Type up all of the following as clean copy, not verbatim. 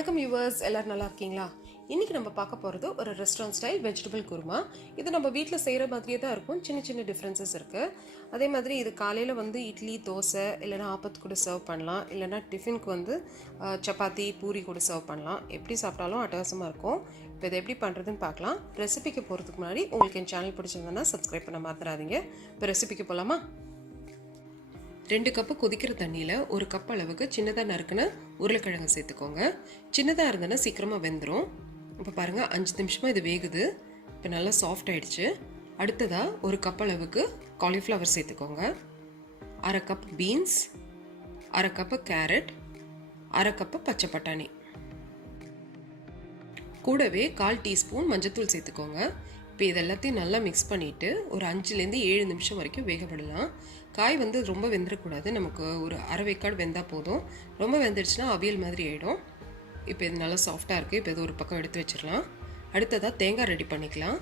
வணக்கம் வியூவர்ஸ், எல்லாரும் நல்லா இருக்கீங்களா? இன்றைக்கி நம்ம பார்க்க போகிறது ஒரு ரெஸ்டாரண்ட் ஸ்டைல் வெஜிடபிள் குருமா. இது நம்ம வீட்டில் செய்கிற மாதிரியே தான் இருக்கும், சின்ன சின்ன டிஃப்ரென்சஸ் இருக்குது. அதே மாதிரி இது காலையில் இட்லி, தோசை இல்லைனா ஆப்பத்து கூட சர்வ் பண்ணலாம், இல்லைனா டிஃபினுக்கு சப்பாத்தி, பூரி கூட சர்வ் பண்ணலாம். எப்படி சாப்பிட்டாலும் அட்டகாசமாக இருக்கும். இப்போ இதை எப்படி பண்ணுறதுன்னு பார்க்கலாம். ரெசிபிக்கு போகிறதுக்கு முன்னாடி உங்களுக்கு என் சேனல் பிடிச்சிருந்ததுன்னா சப்ஸ்கிரைப் பண்ண மறந்துடாதீங்க. இப்போ ரெசிபிக்கு போகலாமா? 2 கப்பு கொதிக்கிற தண்ணியில் 1 கப் அளவுக்கு சின்னதாக நறுக்குன உருளைக்கிழங்கு சேர்த்துக்கோங்க. சின்னதாக இருந்ததுன்னா சீக்கிரமாக வெந்துடும். இப்போ பாருங்கள், 5 நிமிஷமாக இது வேகுது. இப்போ நல்லா சாஃப்ட் ஆகிடுச்சு. அடுத்ததாக 1 கப் அளவுக்கு காலிஃப்ளவர் சேர்த்துக்கோங்க. 1/2 cup beans, 1/2 cup carrot, 1/2 cup பச்சை பட்டாணி, கூடவே 1/4 டீஸ்பூன் மஞ்சத்தூள் சேர்த்துக்கோங்க. இப்போ இதெல்லாத்தையும் நல்லா மிக்ஸ் பண்ணிவிட்டு ஒரு 5லேருந்து 7 நிமிஷம் வரைக்கும் வேக விடலாம். காய் ரொம்ப வெந்துடக்கூடாது, நமக்கு ஒரு அரை வேக்காடு வெந்தால் போதும். ரொம்ப வெந்துடுச்சுன்னா அவியல் மாதிரி ஆகிடும். இப்போ இது நல்லா சாஃப்டாக இருக்குது. இப்போ இது ஒரு பக்கம் எடுத்து வச்சிடலாம். அடுத்ததாக தேங்காய் ரெடி பண்ணிக்கலாம்.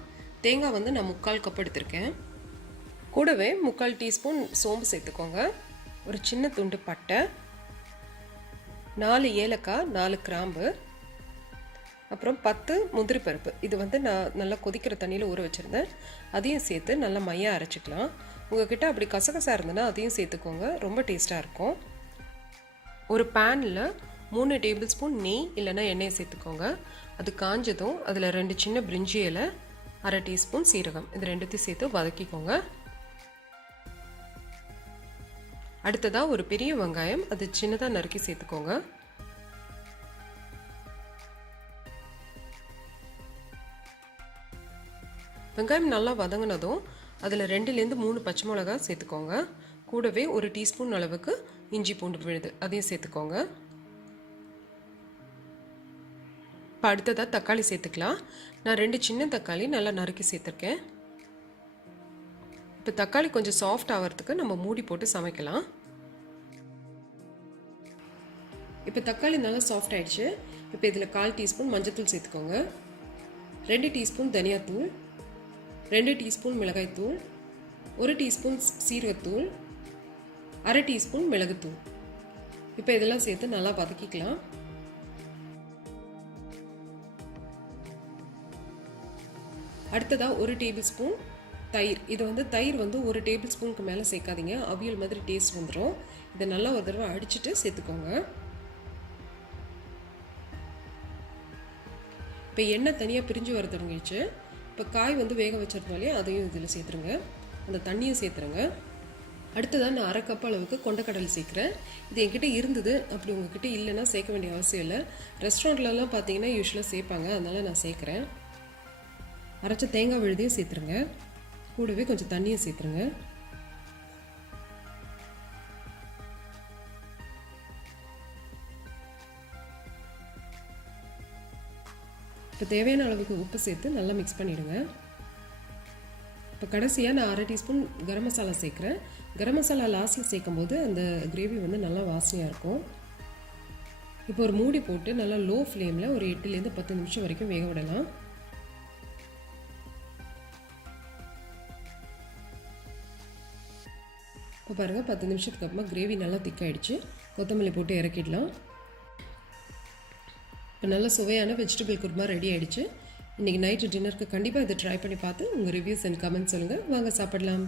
தேங்காய் நான் 3/4 கப் எடுத்திருக்கேன். கூடவே 3/4 டீஸ்பூன் சோம்பு சேர்த்துக்கோங்க. ஒரு சின்ன துண்டு பட்டை, 4 ஏலக்காய், 4 கிராம்பு, அப்புறம் 10 முந்திரி பருப்பு. இது நான் நல்லா கொதிக்கிற தண்ணியில் ஊற வச்சுருந்தேன். அதையும் சேர்த்து நல்லா மையாக அரைச்சிக்கலாம். உங்கள்கிட்ட அப்படி கசகசா இருந்ததுன்னா அதையும் சேர்த்துக்கோங்க, ரொம்ப டேஸ்ட்டாக இருக்கும். ஒரு பேனில் 3 டேபிள் ஸ்பூன் நெய் இல்லைன்னா எண்ணெயை சேர்த்துக்கோங்க. அது காஞ்சதும் அதில் 2 சின்ன பிரிஞ்சி இலை, 1/2 டீஸ்பூன் சீரகம், இது ரெண்டுத்தையும் சேர்த்து வதக்கிக்கோங்க. அடுத்ததாக ஒரு பெரிய வெங்காயம், அது சின்னதாக நறுக்கி சேர்த்துக்கோங்க. வெங்காயம் நல்லா வதங்கினதும் அதில் 2லேருந்து 3 பச்சை மிளகாய் சேர்த்துக்கோங்க. கூடவே 1 டீஸ்பூன் அளவுக்கு இஞ்சி பூண்டு விழுது, அதையும் சேர்த்துக்கோங்க. இப்போ அடுத்ததாக தக்காளி சேர்த்துக்கலாம். நான் 2 சின்ன தக்காளி நல்லா நறுக்கி சேர்த்துருக்கேன். இப்போ தக்காளி கொஞ்சம் சாஃப்ட் ஆகிறதுக்கு நம்ம மூடி போட்டு சமைக்கலாம். இப்போ தக்காளி நல்லா சாஃப்ட் ஆகிடுச்சு. இப்போ இதில் 1/4 டீஸ்பூன் மஞ்சத்தூள் சேர்த்துக்கோங்க. 2 டீஸ்பூன் தனியாத்தூள், 2 டீஸ்பூன் மிளகாய்த்தூள், 1 டீஸ்பூன் சீரகத்தூள், 1/2 டீஸ்பூன் மிளகுத்தூள். இப்போ இதெல்லாம் சேர்த்து நல்லா வதக்கிக்கலாம். அடுத்ததாக 1 டேபிள் ஸ்பூன் தயிர். இது தயிர் 1 டேபிள் ஸ்பூனுக்கு மேலே சேர்க்காதீங்க, அவியல் மாதிரி டேஸ்ட் வந்துடும். இதை நல்லா ஒரு தடவை அடிச்சுட்டு சேர்த்துக்கோங்க. இப்போ எண்ணெய் தனியாக பிரிஞ்சு வர தொடங்கிடுச்சு. இப்போ காய் வேக வச்சிருந்தாலே அதையும் இதில் சேர்த்துருங்க, அந்த தண்ணியும் சேர்த்துருங்க. அடுத்ததாக நான் 1/2 கப் அளவுக்கு கொண்டக்கடலை சேர்க்குறேன். இது என்கிட்ட இருந்தது, அப்படி உங்ககிட்ட இல்லைன்னா சேர்க்க வேண்டிய அவசியம் இல்லை. ரெஸ்டாரண்ட்லலாம் பார்த்தீங்கன்னா யூஸ்வலாக சேர்ப்பாங்க, அதனால் நான் சேர்க்குறேன். அரைச்ச தேங்காய் விழுதையும் சேர்த்துருங்க. கூடவே கொஞ்சம் தண்ணியும் சேர்த்துருங்க. இப்போ தேவையான அளவுக்கு உப்பு சேர்த்து நல்லா மிக்ஸ் பண்ணிவிடுங்க. இப்போ கடைசியாக நான் 1/2 டீஸ்பூன் கரம் மசாலா சேர்க்குறேன். கரம் மசாலா லாஸ்ட்டில் சேர்க்கும் போது அந்த கிரேவி நல்லா வாசனையாக இருக்கும். இப்போ ஒரு மூடி போட்டு நல்லா லோ ஃப்ளேமில் ஒரு 8லேருந்து 10 நிமிஷம் வரைக்கும் வேக விடலாம். இப்போ பாருங்கள், 10 நிமிஷத்துக்கு அப்புறமா கிரேவி நல்லா திக்காயிடுச்சு. கொத்தமல்லி போட்டு இறக்கிடலாம். இப்போ நல்ல சுவையான வெஜிடபிள் குருமா ரெடி ஆகிடுச்சு. இன்றைக்கி நைட்டு டின்னருக்கு கண்டிப்பாக இதை ட்ரை பண்ணி பார்த்து உங்கள் ரிவ்யூஸ் அண்ட் கமெண்ட்ஸ் சொல்லுங்கள். வாங்க சாப்பிடலாம்.